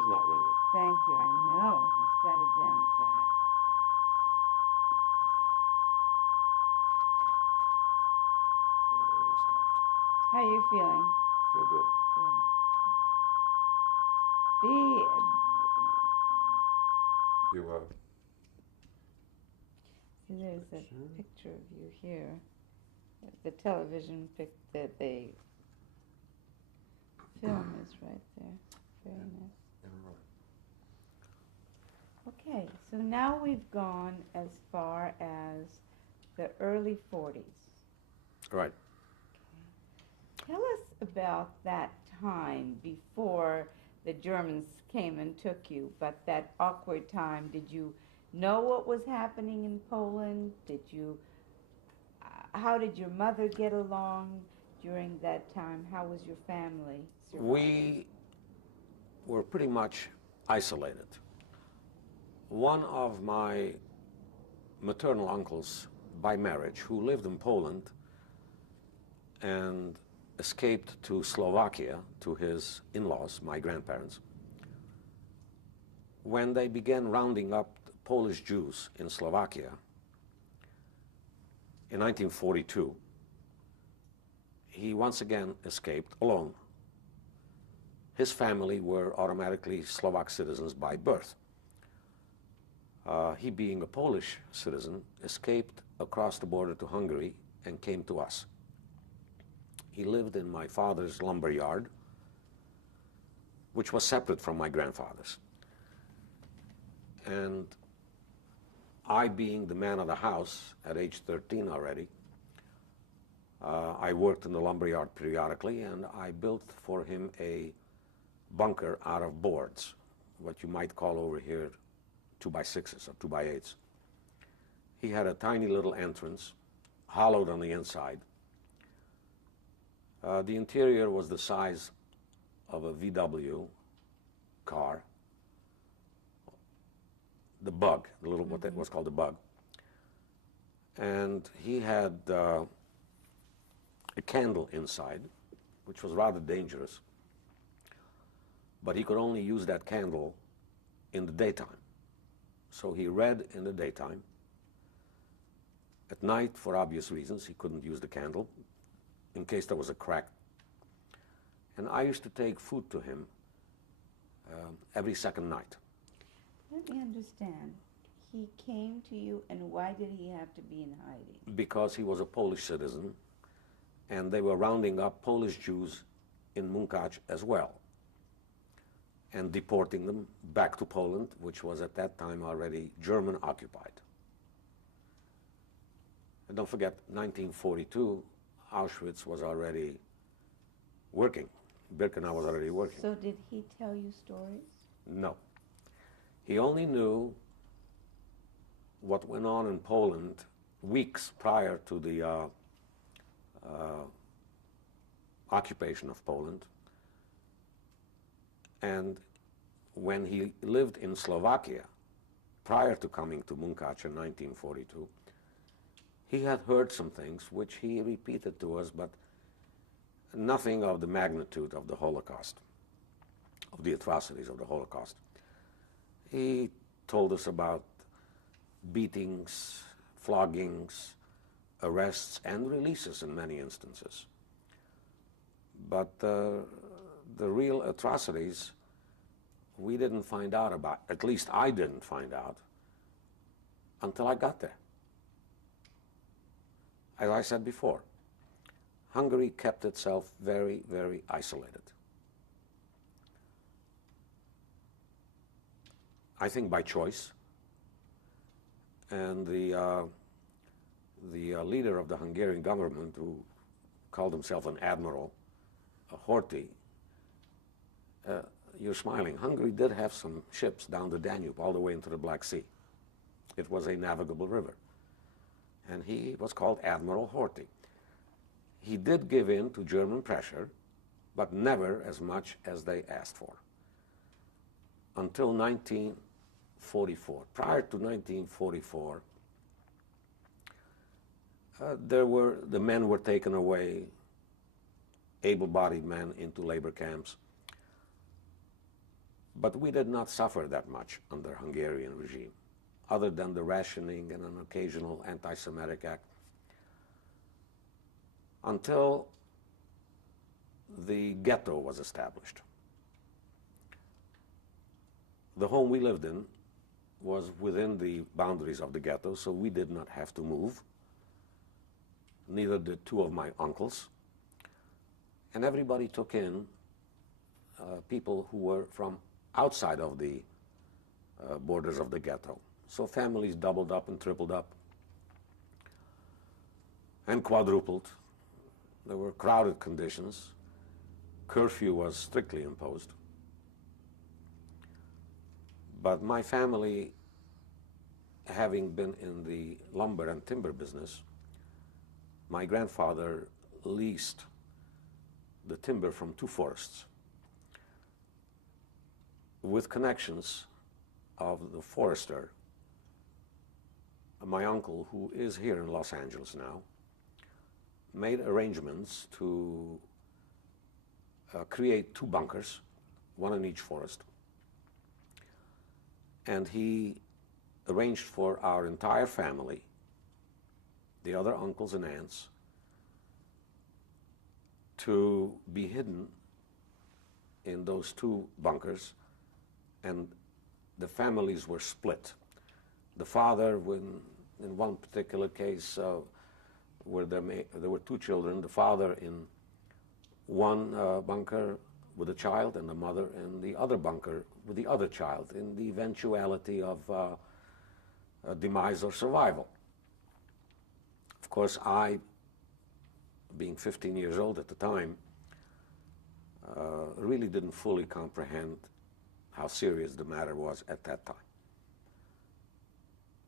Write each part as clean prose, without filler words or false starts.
is not ringing. Thank you. I know. He's got it down fast. And the ring stopped. How are you feeling? Feel good. Good. Be You See, there's a picture of you here. The television that the film is right there. Very nice. Okay, so now we've gone as far as the early 40s. Right. Tell us about that time before the Germans came and took you, but that awkward time. Did you know what was happening in Poland? How did your mother get along during that time? How was your family surviving? We were pretty much isolated. One of my maternal uncles by marriage, who lived in Poland and escaped to Slovakia to his in-laws, my grandparents, when they began rounding up Polish Jews in Slovakia in 1942, he once again escaped alone. His family were automatically Slovak citizens by birth. He, being a Polish citizen, escaped across the border to Hungary and came to us. He lived in my father's lumber yard, which was separate from my grandfather's. And I, being the man of the house at age 13 already, I worked in the lumber yard periodically, and I built for him a bunker out of boards, what you might call over here 2x6s or 2x8s. He had a tiny little entrance, hollowed on the inside. The interior was the size of a VW car, the Bug, the little, what that was called the Bug. And he had a candle inside, which was rather dangerous, but he could only use that candle in the daytime. So he read in the daytime. At night, for obvious reasons, he couldn't use the candle in case there was a crack. And I used to take food to him every second night. Let me understand. He came to you, and why did he have to be in hiding? Because he was a Polish citizen, and they were rounding up Polish Jews in Munkac as well, and deporting them back to Poland, which was at that time already German occupied. And don't forget, 1942, Auschwitz was already working. Birkenau was already working. So did he tell you stories? No. He only knew what went on in Poland weeks prior to the occupation of Poland. And when he lived in Slovakia, prior to coming to Munkac in 1942, he had heard some things which he repeated to us, but nothing of the magnitude of the Holocaust, of the atrocities of the Holocaust. He told us about beatings, floggings, arrests, and releases in many instances. But the real atrocities we didn't find out about, at least I didn't find out, until I got there. As I said before, Hungary kept itself very, very isolated. I think by choice. And the leader of the Hungarian government, who called himself an admiral, Horthy, you're smiling. Hungary did have some ships down the Danube all the way into the Black Sea. It was a navigable river. And he was called Admiral Horthy. He did give in to German pressure, but never as much as they asked for. Until 1944. Prior to 1944, the men were taken away, able-bodied men, into labor camps. But we did not suffer that much under Hungarian regime, other than the rationing and an occasional anti-Semitic act, until the ghetto was established. The home we lived in was within the boundaries of the ghetto, so we did not have to move. Neither did two of my uncles. And everybody took in people who were from outside of the borders of the ghetto. So families doubled up and tripled up and quadrupled. There were crowded conditions. Curfew was strictly imposed. But my family, having been in the lumber and timber business, my grandfather leased the timber from two forests with connections of the forester. My uncle, who is here in Los Angeles now, made arrangements to create two bunkers, one in each forest. And he arranged for our entire family, the other uncles and aunts, to be hidden in those two bunkers, and the families were split. The father, in one particular case, where there were two children, the father in one bunker with a child, and the mother in the other bunker with the other child, in the eventuality of demise or survival. Of course, I, being 15 years old at the time, really didn't fully comprehend how serious the matter was at that time.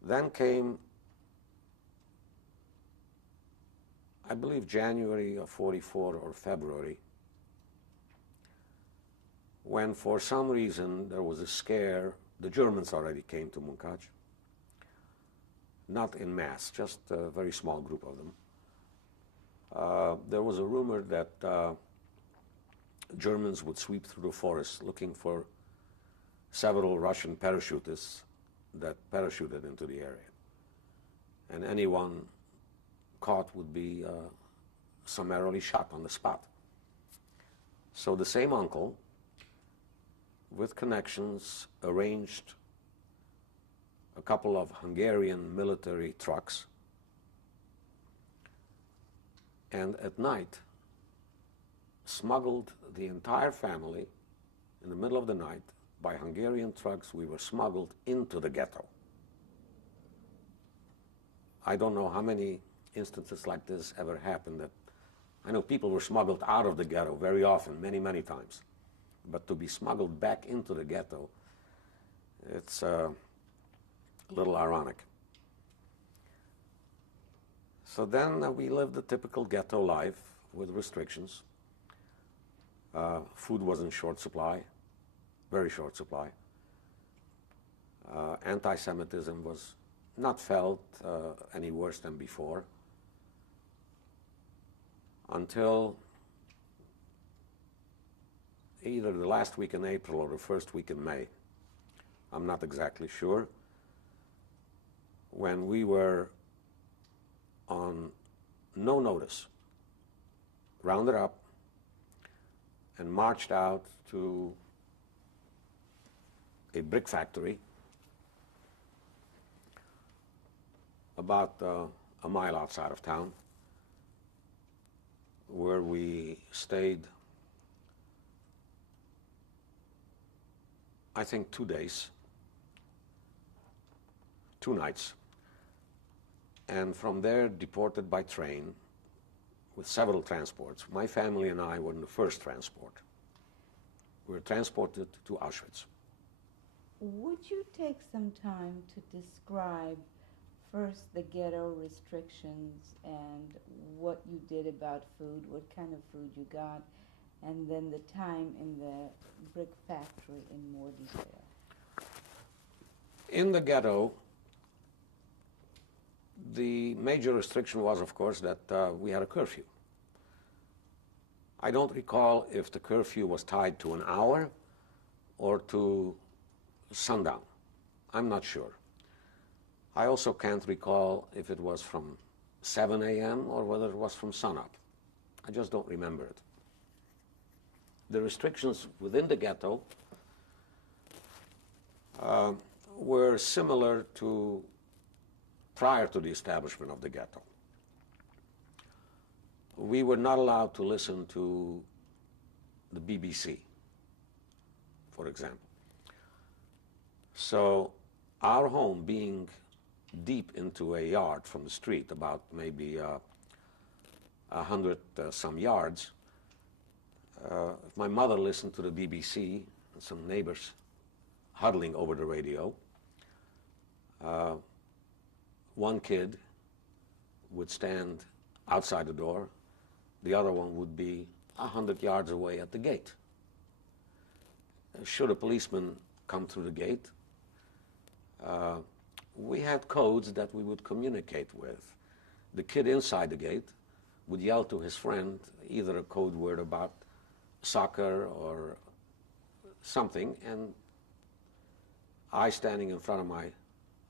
Then came, I believe, January of '44 or February, when for some reason there was a scare. The Germans already came to Munkac, not in mass, just a very small group of them. There was a rumor that Germans would sweep through the forest looking for several Russian parachutists that parachuted into the area. And anyone caught would be summarily shot on the spot. So the same uncle, with connections, arranged a couple of Hungarian military trucks, and at night smuggled the entire family in the middle of the night. By Hungarian trucks, we were smuggled into the ghetto. I don't know how many instances like this ever happened. That I know people were smuggled out of the ghetto very often, many, many times. But to be smuggled back into the ghetto, it's a little ironic. So then we lived a typical ghetto life with restrictions. Food was in short supply, very short supply. Anti-Semitism was not felt any worse than before, until either the last week in April or the first week in May. I'm not exactly sure. When we were on no notice, rounded up and marched out to a brick factory about a mile outside of town, where we stayed, I think, 2 days, 2 nights, and from there deported by train with several transports. My family and I were in the first transport. We were transported to Auschwitz. Would you take some time to describe first the ghetto restrictions and what you did about food, what kind of food you got, and then the time in the brick factory in more detail? In the ghetto, the major restriction was, of course, that we had a curfew. I don't recall if the curfew was tied to an hour or to sundown. I'm not sure. I also can't recall if it was from 7 a.m. or whether it was from sunup. I just don't remember it. The restrictions within the ghetto were similar to prior to the establishment of the ghetto. We were not allowed to listen to the BBC, for example. So our home being deep into a yard from the street, about maybe 100 some yards, if my mother listened to the BBC and some neighbors huddling over the radio, one kid would stand outside the door, the other one would be 100 yards away at the gate. Should a policeman come through the gate, we had codes that we would communicate with. The kid inside the gate would yell to his friend either a code word about soccer or something, and I, standing in front of my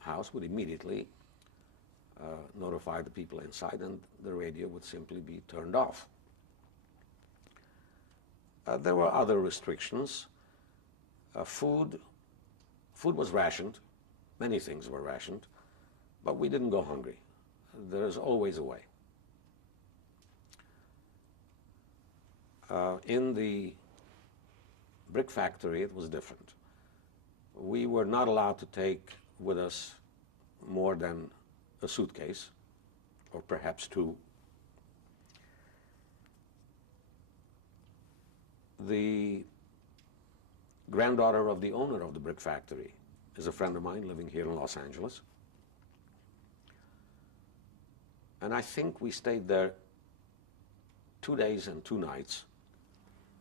house, would immediately notify the people inside, and the radio would simply be turned off. There were other restrictions. Food was rationed. Many things were rationed, but we didn't go hungry. There's always a way. In the brick factory, it was different. We were not allowed to take with us more than a suitcase, or perhaps two. The granddaughter of the owner of the brick factory is a friend of mine living here in Los Angeles. And I think we stayed there 2 days and 2 nights,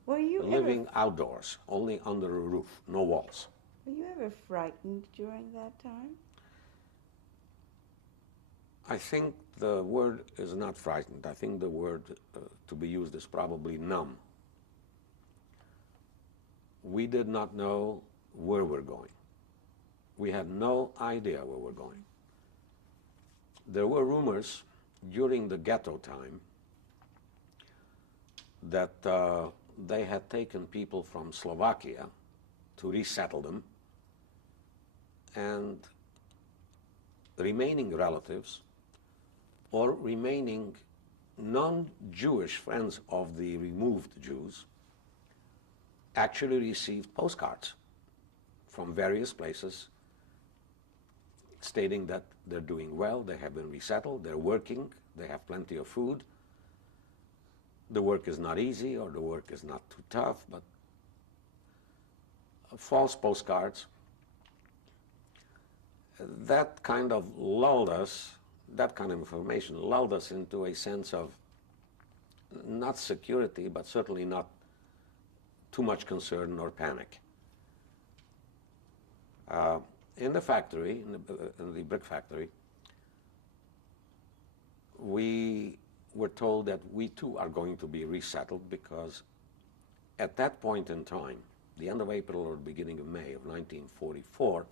Were you living outdoors, only under a roof, no walls. Were you ever frightened during that time? I think the word is not frightened. I think the word to be used is probably numb. We did not know where we're going. We had no idea where we're going. There were rumors during the ghetto time that they had taken people from Slovakia to resettle them, and remaining relatives or remaining non-Jewish friends of the removed Jews actually received postcards from various places stating that they're doing well, they have been resettled, they're working, they have plenty of food. The work is not easy, or the work is not too tough, but false postcards. That kind of lulled us, that kind of information lulled us into a sense of not security, but certainly not too much concern or panic. In the factory, in the brick factory, we were told that we too are going to be resettled, because at that point in time, the end of April or beginning of May of 1944,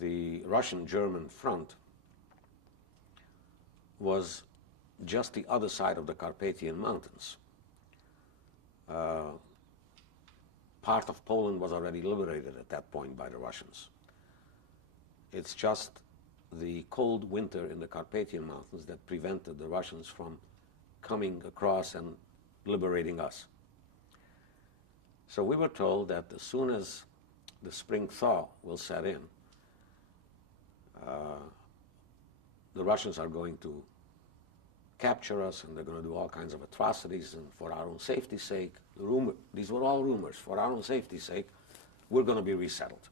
the Russian-German front was just the other side of the Carpathian Mountains. Part of Poland was already liberated at that point by the Russians. It's just the cold winter in the Carpathian Mountains that prevented the Russians from coming across and liberating us. So we were told that as soon as the spring thaw will set in, the Russians are going to capture us, and they're going to do all kinds of atrocities, and for our own safety's sake, these were all rumors, for our own safety's sake, we're going to be resettled.